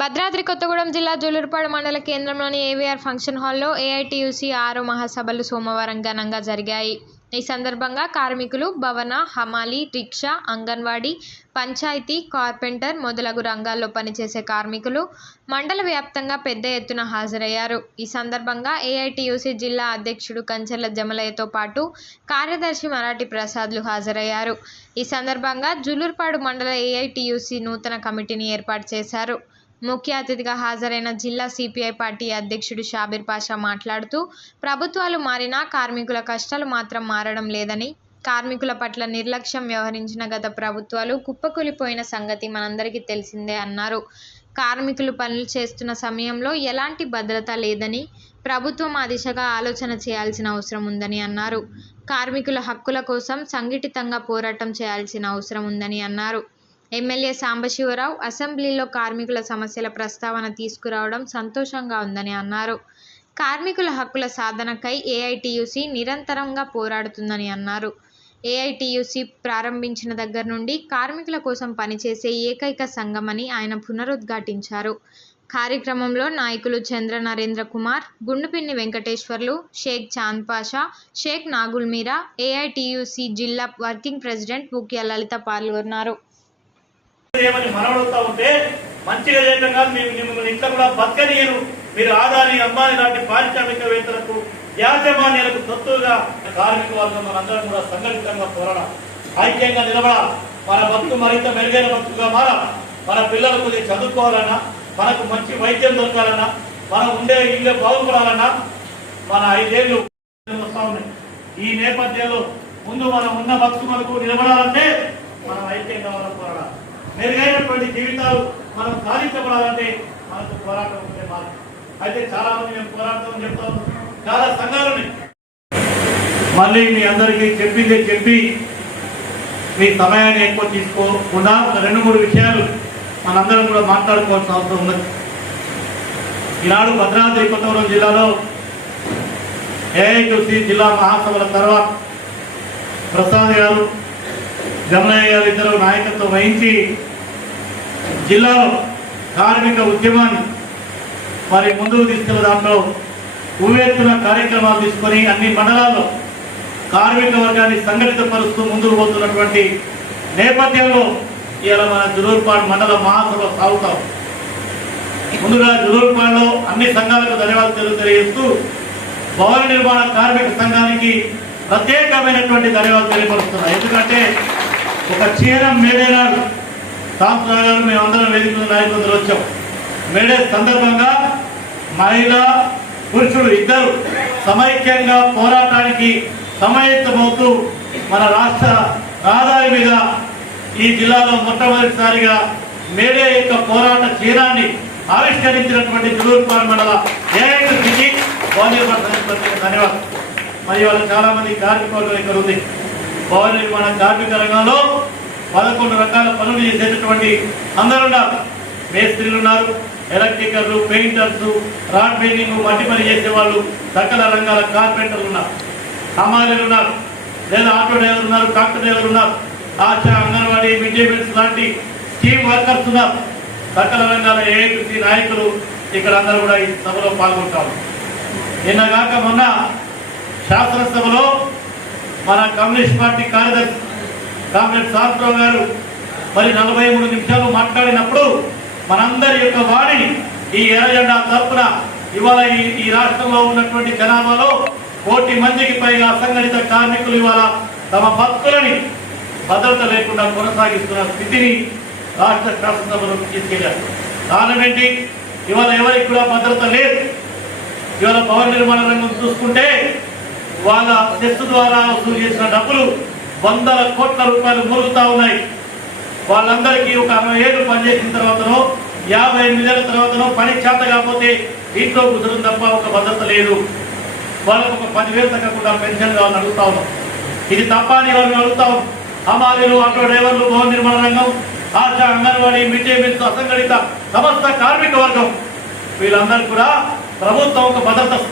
భద్రాద్రి కొత్తగూడెం జిల్లా జూలూరుపాడు మండల కేంద్రంలోని ఏవీఆర్ ఫంక్షన్ హాల్లో ఏఐటీయూసీ 6 మహాసభలు సోమవారం ఘనంగా జరిగాయి. ఈ సందర్భంగా కార్మికులు, భవన, హమాలీ, రిక్షా, అంగన్వాడీ, పంచాయతీ, కార్పెంటర్ మొదలగు రంగాల్లో పనిచేసే కార్మికులు మండల వ్యాప్తంగా పెద్ద ఎత్తున హాజరయ్యారు. ఈ సందర్భంగా ఏఐటీయూసీ జిల్లా అధ్యక్షుడు కంచర్ల జమలయ్యతో పాటు కార్యదర్శి మరాఠీ ప్రసాద్లు హాజరయ్యారు. ఈ సందర్భంగా జూలూరుపాడు మండల ఏఐటీయూసీ నూతన కమిటీని ఏర్పాటు చేశారు. ముఖ్య అతిథిగా హాజరైన జిల్లా సిపిఐ పార్టీ అధ్యక్షుడు షాబీర్ పాషా మాట్లాడుతూ, ప్రభుత్వాలు మారినా కార్మికుల కష్టాలు మాత్రం మారడం లేదని, కార్మికుల పట్ల నిర్లక్ష్యం వ్యవహరించిన గత ప్రభుత్వాలు కుప్పకూలిపోయిన సంగతి మనందరికీ తెలిసిందే అన్నారు. కార్మికులు పనులు చేస్తున్న సమయంలో ఎలాంటి భద్రత లేదని, ప్రభుత్వం ఆ దిశగా ఆలోచన చేయాల్సిన అవసరం ఉందని అన్నారు. కార్మికుల హక్కుల కోసం సంఘటితంగా పోరాటం చేయాల్సిన అవసరం ఉందని అన్నారు. ఎమ్మెల్యే సాంబశివరావు అసెంబ్లీలో కార్మికుల సమస్యల ప్రస్తావన తీసుకురావడం సంతోషంగా ఉందని అన్నారు. కార్మికుల హక్కుల సాధనకై ఏఐటీయూసీ నిరంతరంగా పోరాడుతుందని అన్నారు. ఏఐటీయూసీ ప్రారంభించిన దగ్గర నుండి కార్మికుల కోసం పనిచేసే ఏకైక సంఘమని ఆయన పునరుద్ఘాటించారు. కార్యక్రమంలో నాయకులు చంద్ర నరేంద్ర కుమార్, గుండుపిన్ని వెంకటేశ్వర్లు, షేక్ చాంద్ పాషా, షేక్ నాగుల్ మీరా, ఏఐటీయూసీ జిల్లా వర్కింగ్ ప్రెసిడెంట్ ముఖ్య లలిత పాల్గొన్నారు. మనవడుతా ఉంటే మంచిగా చేయటం కాదు, మిమ్మల్ని ఇంట్లో కూడా బతకనీయరు. మీరు ఆదాని అంబానీ లాంటి పారిశ్రామికవేత్తలకు, యాజమాన్యాలకు తొత్తుగా కార్మిక వర్గం మనందరం కూడా సంఘటితంగా పోరాడాలి, ఐక్యంగా నిలబడ. మన బతుకు మరింత మెరుగైన బతుకుగా మారాలి. మన పిల్లలకు చదువుకోవాలన్నా, మనకు మంచి వైద్యం దొరకాలన్నా, మనం ఉండే ఇల్లు బాగుపడాలన్నా మన 5 ఏళ్ళు వస్తా ఉన్నాయి. ఈ నేపథ్యంలో ముందు మనం ఉన్న బతుకు మనకు నిలబడాలంటే మనం ఐక్యంగా మనం పోరాడాలి. మెరుగైనటువంటి జీవితాలు మనం సాధించబడాలంటే మనకు పోరాటం ఉంటే మార్గం. అయితే చాలా మంది మేము పోరాటం చెప్తాము, చాలా సంఘాలని మళ్ళీ మీ అందరికీ చెప్పి మీ సమయాన్ని ఎక్కువ తీసుకోకుండా 2-3 విషయాలు మనందరం కూడా మాట్లాడుకోవాల్సిన అవసరం ఉన్నది. ఈనాడు భద్రాద్రి కొత్తగూడెం జిల్లాలో ఏఐటీయూసీ జిల్లా మహాసభల తర్వాత ప్రసాద్ గారు, జమలయ్య గారు ఇద్దరు నాయకత్వం వహించి జిల్లాలో కార్మిక ఉద్యమాన్ని మరి ముందుకు తీసుకెళ్ల దాంట్లో ఉవ్వెత్తున కార్యక్రమాలు తీసుకొని అన్ని మండలాల్లో కార్మిక వర్గాన్ని సంఘటితపరుస్తూ ముందుకు పోతున్నటువంటి నేపథ్యంలో ఇవాళ మన జూలూరుపాడు మండల మహాసభ సాగుతాం. ముందుగా జూలూరుపాడులో అన్ని సంఘాలకు ధన్యవాదాలు తెలియజేస్తూ భవన నిర్మాణ కార్మిక సంఘానికి ప్రత్యేకమైనటువంటి ధన్యవాదాలు తెలియపరుస్తున్నాం. ఎందుకంటే ఒక చీరం మేడే నాడు సాంస్కృతిక గారు మేమందరం వేదిక నాయకులందరూ వచ్చాం. మేడే సందర్భంగా మహిళ, పురుషుడు ఇద్దరు సమైక్యంగా పోరాటానికి సమాయత్తమవుతూ మన రాష్ట్ర రహదారి మీద ఈ జిల్లాలో మొట్టమొదటిసారిగా మేడే యొక్క పోరాట చీరాన్ని ఆవిష్కరించినటువంటి జూలూరుపాడు మండల ఏఐటీయూసీకి ధన్యవాదాలు. మరి వాళ్ళు చాలా మంది కార్మిక వర్గం ఇక్కడ ఉంది. భవన నిర్మాణ కార్మిక రంగంలో 11 రకాల పనులు చేసేటటువంటి అందరూ ఉన్నారు. మేస్త్రీలు ఉన్నారు, ఎలక్ట్రికర్లు, పెయింటర్స్, రాడ్ బెండింగ్, మట్టి పని చేసేవాళ్ళు, సకల రంగాల కార్పెంటర్లు ఉన్నారు, హమాలీలు ఉన్నారు, లేదా ఆటో డ్రైవర్లు ఉన్నారు, ట్రాక్టర్ డ్రైవర్లు ఉన్నారు, ASHA, anganwadi, mid day meals లాంటి స్కీమ్ వర్కర్స్ ఉన్నారు. సకల రంగాల ఏఐటీయూసీ నాయకులు ఇక్కడ అందరూ కూడా ఈ సభలో పాల్గొంటారు. నిన్నగాక మొన్న శాసనసభలో మన కమ్యూనిస్ట్ పార్టీ కార్యదర్శి కామ్రేడ్ సాంబశివరావు గారు మరి 43 నిమిషాలు మాట్లాడినప్పుడు మనందరి యొక్క వాణిని ఈ ఎర్రజెండా తరపున ఇవాళ ఈ రాష్ట్రంలో ఉన్నటువంటి జనాభాలో 1 కోటి మందికి పైగా అసంఘటిత కార్మికులు ఇవాళ తమ బతుకులని భద్రత లేకుండా కొనసాగిస్తున్న స్థితిని రాష్ట్ర శాసనసభలోకి తీసుకెళ్లారు. కారణం ఏంటి? ఇవాళ ఎవరికి కూడా భద్రత లేదు. ఇవాళ భవన నిర్మాణ రంగం చూసుకుంటే వాళ్ళ సెస్ ద్వారా వసూలు చేసిన డబ్బులు 100 కోట్ల రూపాయలు మురుగుతా ఉన్నాయి. వాళ్ళందరికీ ఒక 60 ఏళ్ళు పనిచేసిన తర్వాతనో 58 ఏళ్ళ తర్వాతనో పని చేత కాకపోతే ఇంట్లో కూర్చోడం తప్ప ఒక భద్రత లేదు. వాళ్ళకు ఒక 10,000 తగ్గకుండా పెన్షన్ కావాలని అడుగుతా ఉన్నాం. ఇది తప్ప అని వాళ్ళని అడుగుతా ఉన్నాం. హమాలీలు, ఆటో డ్రైవర్లు, భవన నిర్మాణ రంగం, ASHA, anganwadi, mid day meals, అసంఘటిత సమస్త కార్మిక వర్గం వీళ్ళందరూ కూడా ప్రభుత్వం ఒక భద్రత